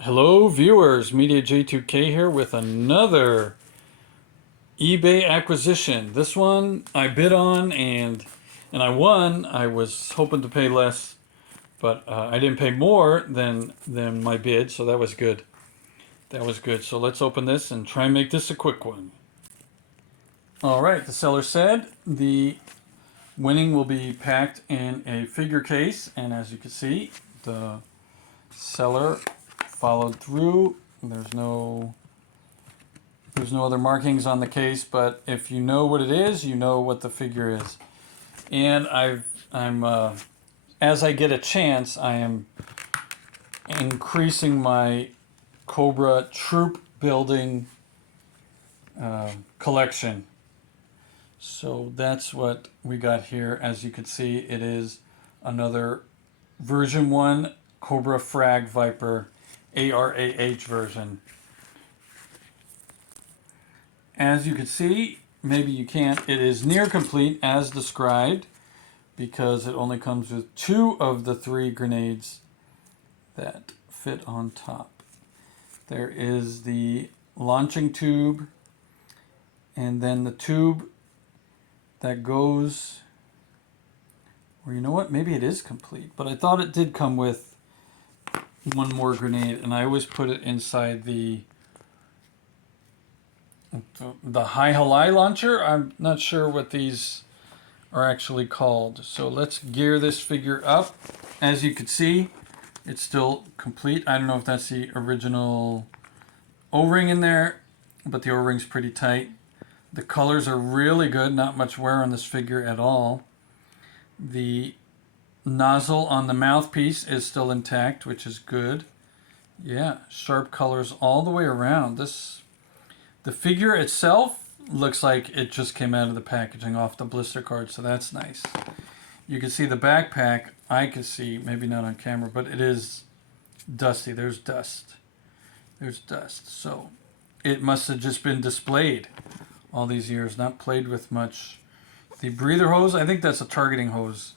Hello viewers, Media J2K here with another eBay acquisition. This one I bid on and I won. I was hoping to pay less, but I didn't pay more than my bid, so that was good. That was good. So let's open this and try and make this a quick one. All right, the seller said the winning will be packed in a figure case, and as you can see, the seller followed through. There's no other markings on the case, but if you know what it is, you know what the figure is. And as I get a chance, I am increasing my Cobra Troop building collection. So that's what we got here. As you can see, it is another version 1 Cobra Frag-Viper ARAH version. As you can see, maybe you can't, it is near complete as described because it only comes with 2 of the 3 grenades that fit on top. There is the launching tube and then the tube that goes, or you know what, maybe it is complete, but I thought it did come with 1 more grenade, and I always put it inside the high halai launcher. I'm not sure what these are actually called. So let's gear this figure up. As you can see, it's still complete. I don't know if that's the original O-ring in there, but the O-ring's pretty tight. The colors are really good, not much wear on this figure at all. The nozzle on the mouthpiece is still intact, which is good. Yeah, sharp colors all the way around. The figure itself looks like it just came out of the packaging off the blister card, so that's nice. You can see the backpack. I can see, maybe not on camera, but it is dusty. There's dust. There's dust. So it must have just been displayed all these years, not played with much. The breather hose, I think that's a targeting hose.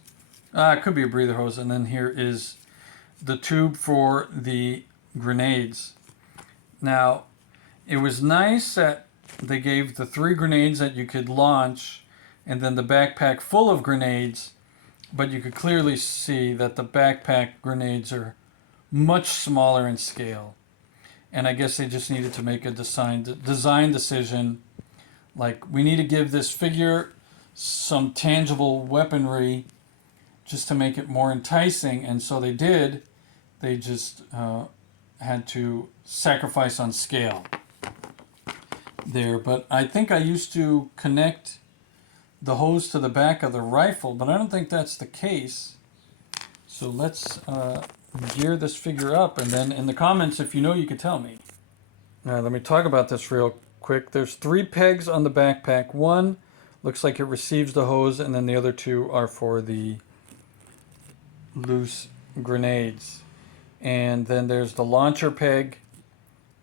It could be a breather hose. And then here is the tube for the grenades. Now, it was nice that they gave the 3 grenades that you could launch and then the backpack full of grenades, but you could clearly see that the backpack grenades are much smaller in scale. And I guess they just needed to make a design decision, like we need to give this figure some tangible weaponry just to make it more enticing, and so they did. They just had to sacrifice on scale there. But I think I used to connect the hose to the back of the rifle, but I don't think that's the case. So let's gear this figure up, and then in the comments, if you know, you can tell me. Now let me talk about this real quick. There's 3 pegs on the backpack. One looks like it receives the hose, and then the other 2 are for the loose grenades. And then there's the launcher peg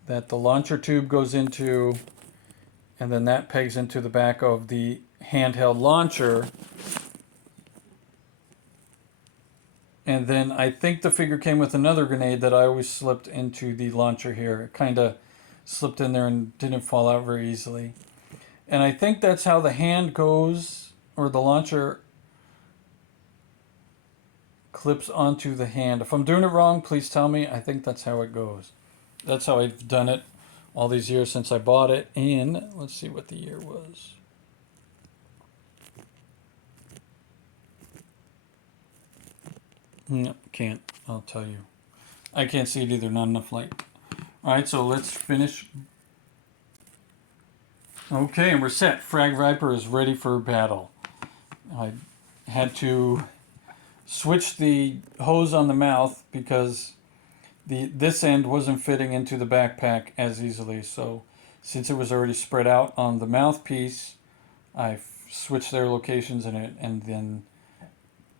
that the launcher tube goes into, and then that pegs into the back of the handheld launcher. And then I think the figure came with another grenade that I always slipped into the launcher here. It kind of slipped in there and didn't fall out very easily. And I think that's how the hand goes, or the launcher clips onto the hand. If I'm doing it wrong, please tell me. I think that's how it goes. That's how I've done it all these years since I bought it in, let's see what the year was. No, can't. I'll tell you. I can't see it either, not enough light. Alright, so let's finish. Okay, and we're set. Frag-Viper is ready for battle. I had to switch the hose on the mouth because this end wasn't fitting into the backpack as easily. So since it was already spread out on the mouthpiece, I switched their locations in it, and then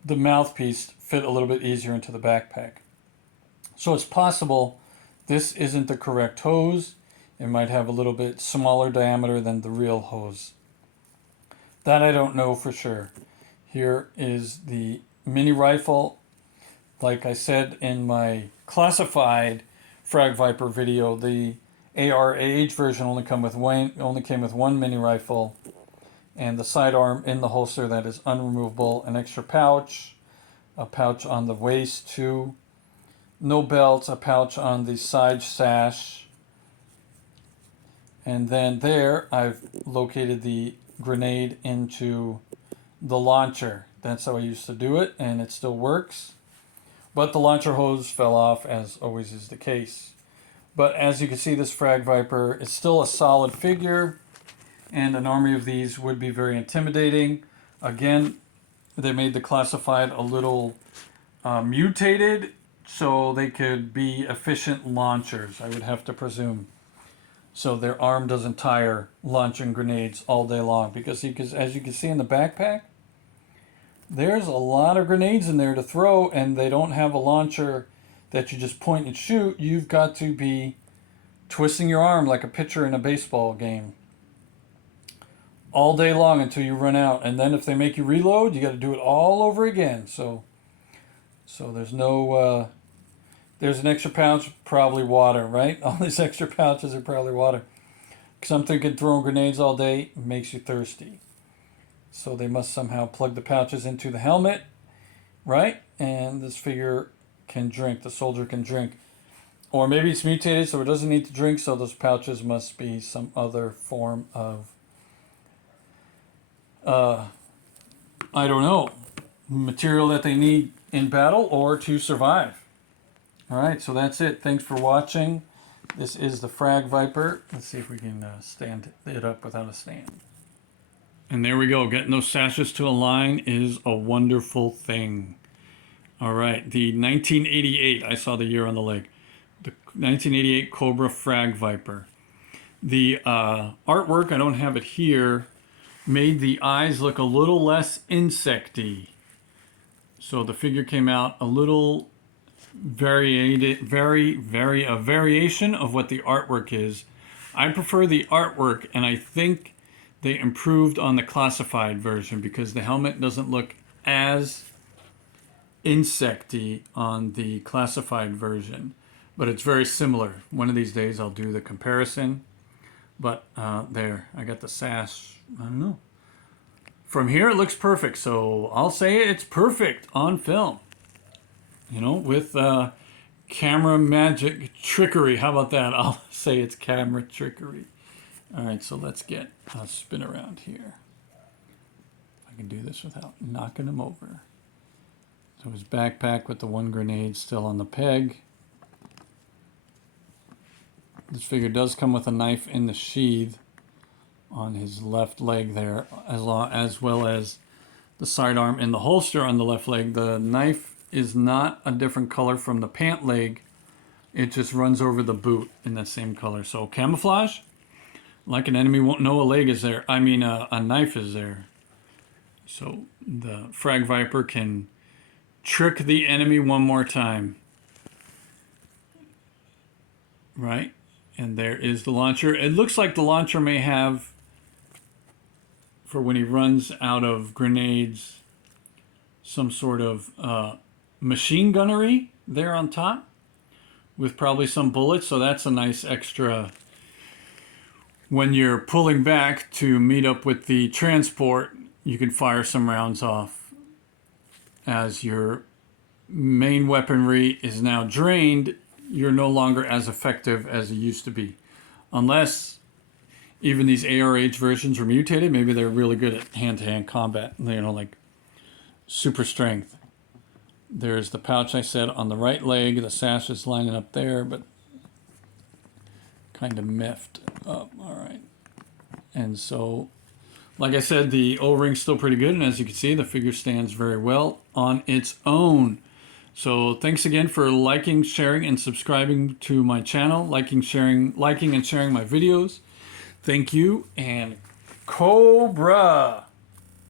the mouthpiece fit a little bit easier into the backpack. So it's possible this isn't the correct hose. It might have a little bit smaller diameter than the real hose. That I don't know for sure. Here is the mini rifle. Like I said in my classified, Frag-Viper video. The ARAH version only came with one mini rifle, and the sidearm in the holster that is unremovable, an extra pouch, a pouch on the waist too, no belt, a pouch on the side sash, and then there I've located the grenade into the launcher. That's how I used to do it, and it still works. But the launcher hose fell off, as always is the case. But as you can see, this Frag-Viper is still a solid figure, and an army of these would be very intimidating. Again, they made the classified a little mutated so they could be efficient launchers, I would have to presume. So their arm doesn't tire launching grenades all day long, because as you can see in the backpack, there's a lot of grenades in there to throw, and they don't have a launcher that you just point and shoot. You've got to be twisting your arm like a pitcher in a baseball game all day long until you run out. And then if they make you reload, you got to do it all over again. So there's no, there's an extra pouch, probably water, right? All these extra pouches are probably water. Because I'm thinking throwing grenades all day makes you thirsty. So they must somehow plug the pouches into the helmet, right? And this figure can drink, the soldier can drink. Or maybe it's mutated so it doesn't need to drink, so those pouches must be some other form of, I don't know, material that they need in battle or to survive. Alright, so that's it. Thanks for watching. This is the Frag-Viper. Let's see if we can stand it up without a stand. And there we go. Getting those sashes to align is a wonderful thing. All right, the 1988, I saw the year on the leg. The 1988 Cobra Frag-Viper. The artwork, I don't have it here, made the eyes look a little less insecty. So the figure came out a little a variation of what the artwork is. I prefer the artwork, and I think they improved on the classified version because the helmet doesn't look as insecty on the classified version, but it's very similar. One of these days I'll do the comparison. But there, I got the sash. I don't know. From here it looks perfect, so I'll say it's perfect on film. You know, with camera magic trickery. How about that? I'll say it's camera trickery. All right, so let's get a spin around here. If I can do this without knocking him over. So his backpack with the one grenade still on the peg. This figure does come with a knife in the sheath on his left leg there, as well as the sidearm in the holster on the left leg. The knife is not a different color from the pant leg. It just runs over the boot in the same color. So camouflage, like an enemy won't know a leg is there. I mean, a knife is there. So the Frag-Viper can trick the enemy one more time. Right? And there is the launcher. It looks like the launcher may have, for when he runs out of grenades, some sort of machine gunnery there on top with probably some bullets. So that's a nice extra when you're pulling back to meet up with the transport. You can fire some rounds off as your main weaponry is now drained. You're no longer as effective as you used to be. Unless even these ARH versions are mutated, maybe they're really good at hand-to-hand combat, you know, like super strength. There's the pouch I said on the right leg. The sash is lining up there, but kind of miffed up. All right. And so, like I said, the O-ring's still pretty good, and as you can see, the figure stands very well on its own. So thanks again for liking, sharing, and subscribing to my channel. Liking and sharing my videos. Thank you, and Cobra!